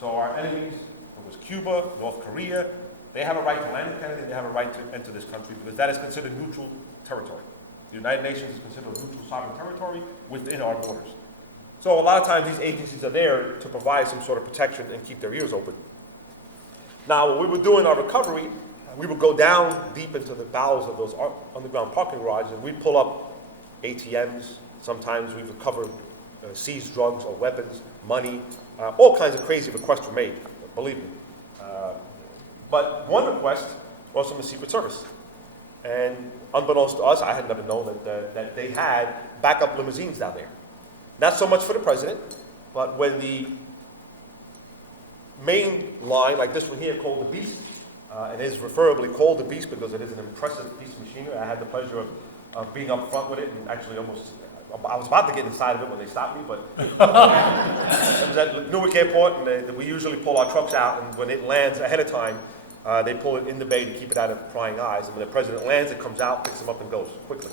So our enemies, it was Cuba, North Korea, they have a right to land in Kennedy, and they have a right to enter this country because that is considered neutral territory. The United Nations is considered a neutral sovereign territory within our borders. So a lot of times these agencies are there to provide some sort of protection and keep their ears open. Now, when we were doing our recovery, we would go down deep into the bowels of those underground parking garages, and we'd pull up ATMs. Sometimes we'd recover seized drugs or weapons, money. All kinds of crazy requests were made, believe me. But one request was from the Secret Service. And unbeknownst to us, I had never known that they had backup limousines down there. Not so much for the president, but when the main line, like this one here, called the Beast, it is referably called the Beast because it is an impressive piece of machinery. I had the pleasure of being up front with it and actually I was about to get inside of it when they stopped me, but it was at Newark Airport, and we usually pull our trucks out, and when it lands ahead of time, they pull it in the bay to keep it out of prying eyes, and when the president lands, it comes out, picks him up, and goes quickly.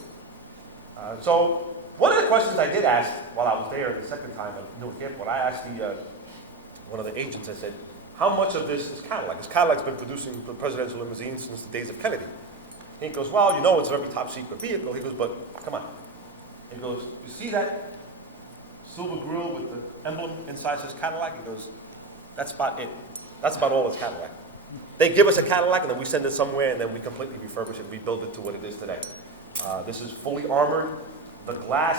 So one of the questions I did ask while I was there the second time at Newark Airport, I asked one of the agents, I said, how much of this is Cadillac? Because Cadillac's been producing the presidential limousines since the days of Kennedy. And he goes, well, you know it's a very top secret vehicle. He goes, but come on. He goes, you see that silver grille with the emblem inside says Cadillac? He goes, that's about it. That's about all that's Cadillac. They give us a Cadillac and then we send it somewhere and then we completely refurbish it, rebuild it to what it is today. This is fully armored. The glass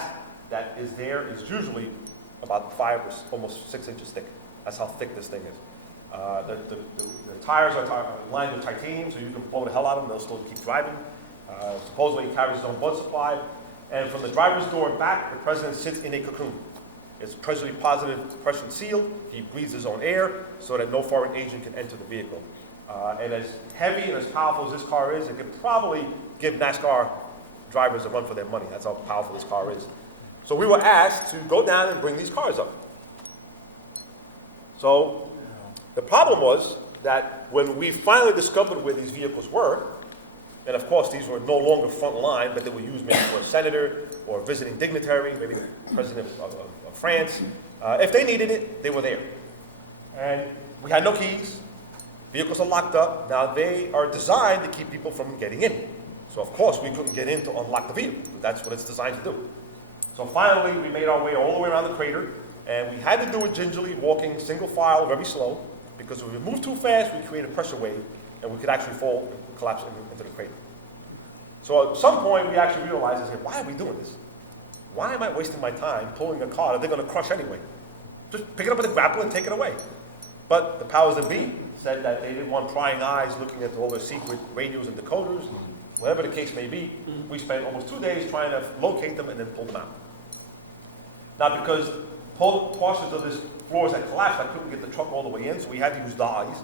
that is there is usually about 5 or almost 6 inches thick. That's how thick this thing is. The tires are lined with titanium, so you can blow the hell out of them. They'll still keep driving. Supposedly it carries its own blood supply. And from the driver's door and back, the president sits in a cocoon. It's pressured positive pressure sealed. He breathes his own air so that no foreign agent can enter the vehicle. And as heavy and as powerful as this car is, it could probably give NASCAR drivers a run for their money. That's how powerful this car is. So we were asked to go down and bring these cars up. So the problem was that when we finally discovered where these vehicles were, and of course these were no longer front line, but they were used maybe for a senator or a visiting dignitary, maybe the president of France. If they needed it, they were there. And we had no keys. Vehicles are locked up. Now they are designed to keep people from getting in. So of course we couldn't get in to unlock the vehicle. That's what it's designed to do. So finally we made our way all the way around the crater, and we had to do it gingerly, walking single file, very slow, because if we moved too fast, we create a pressure wave, and we could actually fall and collapse into the crater. So at some point we actually realized, why are we doing this? Why am I wasting my time pulling a car that they're going to crush anyway? Just pick it up with a grapple and take it away. But the powers that be said that they didn't want prying eyes looking at all their secret radios and decoders. Whatever the case may be, we spent almost 2 days trying to locate them and then pull them out. Now, because portions of this floors had collapsed, I couldn't get the truck all the way in, so we had to use dollies.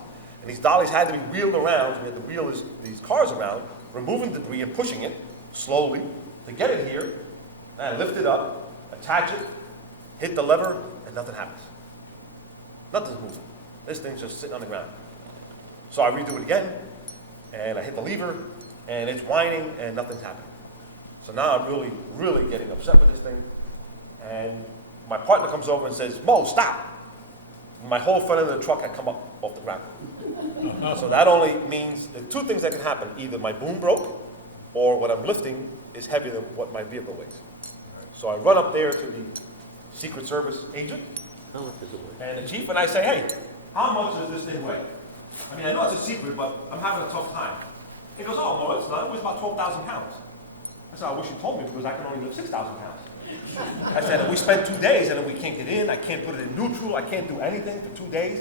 And these dollies had to be wheeled around, so we had to wheel these cars around, removing debris and pushing it slowly to get it here, and lift it up, attach it, hit the lever, and nothing happens. Nothing's moving. This thing's just sitting on the ground. So I redo it again, and I hit the lever, and it's whining, and nothing's happening. So now I'm really, really getting upset with this thing. And my partner comes over and says, Mo, stop. And my whole front end of the truck had come up off the ground. So that only means that 2 things that can happen. Either my boom broke, or what I'm lifting is heavier than what my vehicle weighs. So I run up there to the Secret Service agent and the chief, and I say, hey, how much does this thing weigh? I mean, I know it's a secret, but I'm having a tough time. He goes, oh, no, it's not. It weighs about 12,000 pounds. I said, I wish you told me because I can only lift 6,000 pounds. I said, we spent 2 days and then we can't get in. I can't put it in neutral. I can't do anything for 2 days.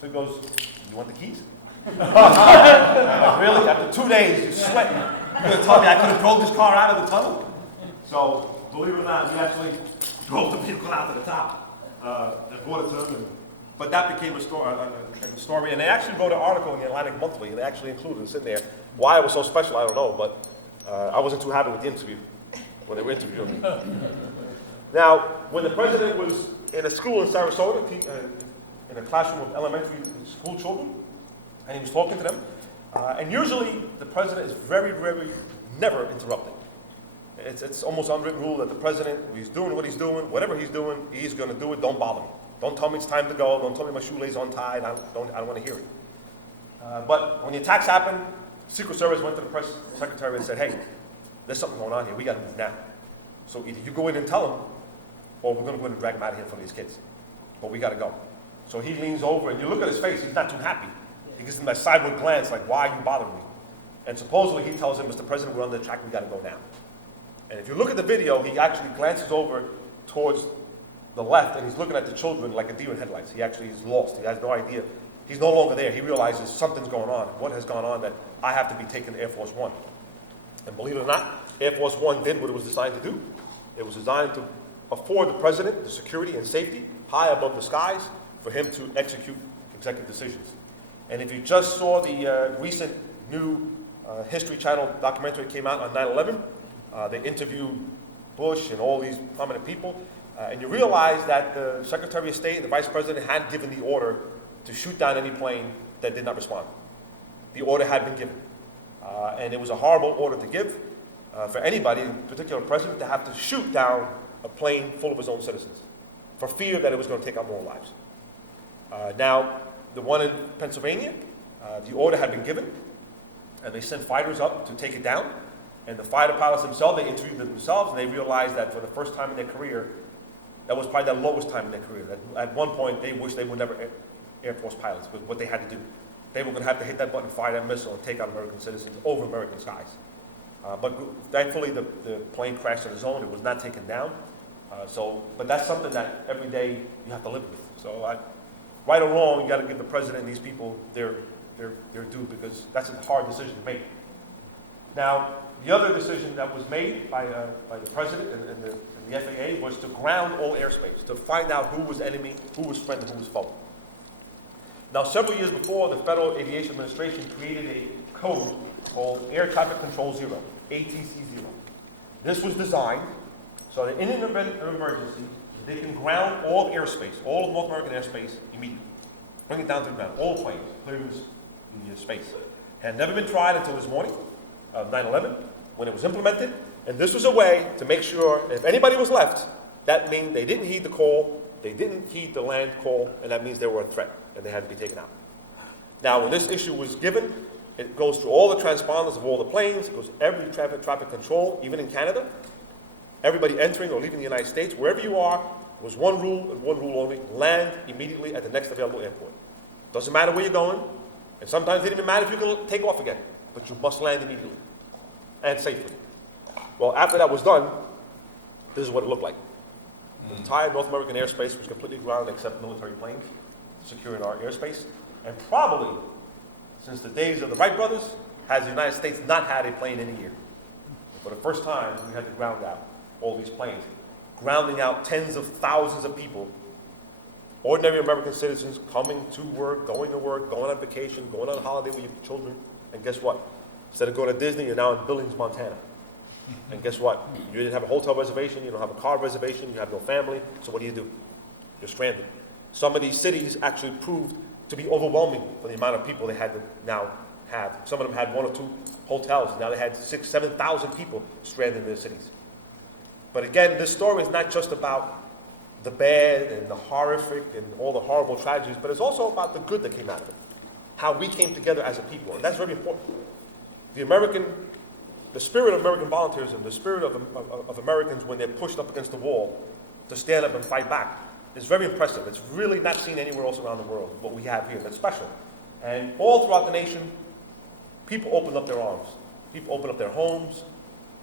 So he goes, you want the keys? Like, really? After 2 days, you're sweating. You're going to tell me I could have drove this car out of the tunnel? So, believe it or not, we actually drove the vehicle out to the top and brought it to them. But that became a story. And they actually wrote an article in the Atlantic Monthly, and they actually included this in there. Why it was so special, I don't know, but I wasn't too happy with the interview when they were interviewing me. Now, when the president was in a school in Sarasota, in a classroom of elementary school children, and he was talking to them, and usually the president is very, very never interrupted. It's almost unwritten rule that the president, if he's doing what he's doing, whatever he's doing, he's going to do it, don't bother me. Don't tell me it's time to go. Don't tell me my shoelace is untied. I don't want to hear it. But when the attacks happened, Secret Service went to the press secretary and said, hey, there's something going on here. We got to move now. So either you go in and tell them, or we're going to go in and drag them out of here from these kids. But we got to go. So he leans over, and you look at his face, he's not too happy. He gives him that sideward glance, like, why are you bothering me? And supposedly he tells him, Mr. President, we're on the track, we got to go now. And if you look at the video, he actually glances over towards the left, and he's looking at the children like a deer in headlights. He actually is lost. He has no idea. He's no longer there. He realizes something's going on. What has gone on that I have to be taken to Air Force One? And believe it or not, Air Force One did what it was designed to do. It was designed to afford the president the security and safety high above the skies for him to execute executive decisions. And if you just saw the recent new History Channel documentary that came out on 9/11, they interviewed Bush and all these prominent people, and you realize that the Secretary of State and the Vice President had given the order to shoot down any plane that did not respond. The order had been given. And it was a horrible order to give for anybody, in particular president, to have to shoot down a plane full of his own citizens for fear that it was going to take out more lives. Now, the one in Pennsylvania, the order had been given, and they sent fighters up to take it down. And the fighter pilots themselves, they interviewed themselves, and they realized that for the first time in their career, that was probably the lowest time in their career. That at one point, they wished they were never Air Force pilots, with what they had to do. They were going to have to hit that button, fire that missile, and take out American citizens over American skies. But thankfully, the plane crashed on its own. It was not taken down. But that's something that every day you have to live with. So, right or wrong, you got to give the president and these people their due, because that's a hard decision to make. Now, the other decision that was made by the president and the FAA was to ground all airspace, to find out who was enemy, who was friend, and who was foe. Now, several years before, the Federal Aviation Administration created a code called Air Traffic Control Zero, ATC-0. This was designed so that in an event of emergency, they can ground all airspace, all of North American airspace immediately. Bring it down to the ground, all planes, clear the space. It had never been tried until this morning, 9/11, when it was implemented. And this was a way to make sure if anybody was left, that means they didn't heed the call, they didn't heed the land call, and that means they were a threat, and they had to be taken out. Now, when this issue was given, it goes through all the transponders of all the planes, it goes every traffic control, even in Canada. Everybody entering or leaving the United States, wherever you are, was one rule and one rule only: land immediately at the next available airport. Doesn't matter where you're going, and sometimes it didn't even matter if you can take off again, but you must land immediately and safely. Well, after that was done, this is what it looked like. The entire North American airspace was completely grounded except military planes securing our airspace. And probably, since the days of the Wright brothers, has the United States not had a plane in a year. For the first time, we had to ground out all these planes, grounding out tens of thousands of people, ordinary American citizens coming to work, going on vacation, going on holiday with your children. And guess what? Instead of going to Disney, you're now in Billings, Montana. And guess what? You didn't have a hotel reservation, you don't have a car reservation, you have no family, so what do? You're stranded. Some of these cities actually proved to be overwhelming for the amount of people they had to now have. Some of them had one or two hotels. Now they had 6,000, 7,000 people stranded in their cities. But again, this story is not just about the bad and the horrific and all the horrible tragedies, but it's also about the good that came out of it. How we came together as a people, and that's very important. The spirit of American volunteerism, the spirit of Americans when they're pushed up against the wall to stand up and fight back, is very impressive. It's really not seen anywhere else around the world, what we have here. That's special. And all throughout the nation, people opened up their arms. People opened up their homes.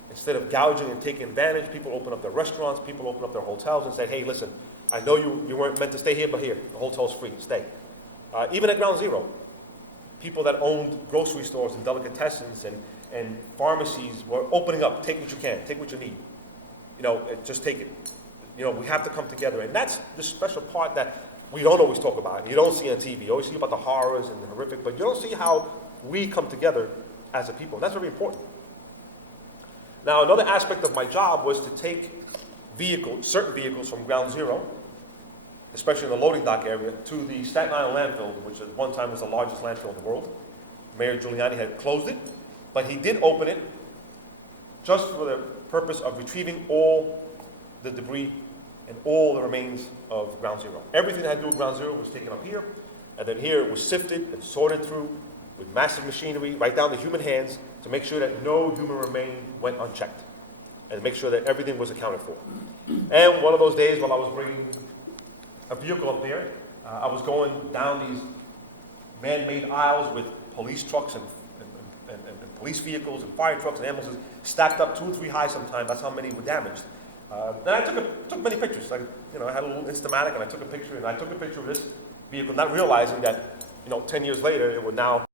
Instead of gouging and taking advantage, people opened up their restaurants, people opened up their hotels and said, hey, listen, I know you weren't meant to stay here, but here, the hotel's free, stay. Even at Ground Zero, people that owned grocery stores and delicatessens and pharmacies were opening up. Take what you can, take what you need. Just take it. We have to come together. And that's the special part that we don't always talk about. You don't see on TV. You always see about the horrors and the horrific, but you don't see how we come together as a people. And that's very important. Now, another aspect of my job was to take certain vehicles from Ground Zero, especially in the loading dock area, to the Staten Island landfill, which at one time was the largest landfill in the world. Mayor Giuliani had closed it, but he did open it just for the purpose of retrieving all the debris and all the remains of Ground Zero. Everything that had to do with Ground Zero was taken up here, and then here it was sifted and sorted through with massive machinery, right down to human hands, to make sure that no human remain went unchecked, and make sure that everything was accounted for. And one of those days while I was bringing a vehicle up there, I was going down these man-made aisles with police trucks and police vehicles and fire trucks and ambulances stacked up 2 or 3 high sometimes. That's how many were damaged. Then I took many pictures. I had a little Instamatic, and I took a picture of this vehicle, not realizing that 10 years later it would now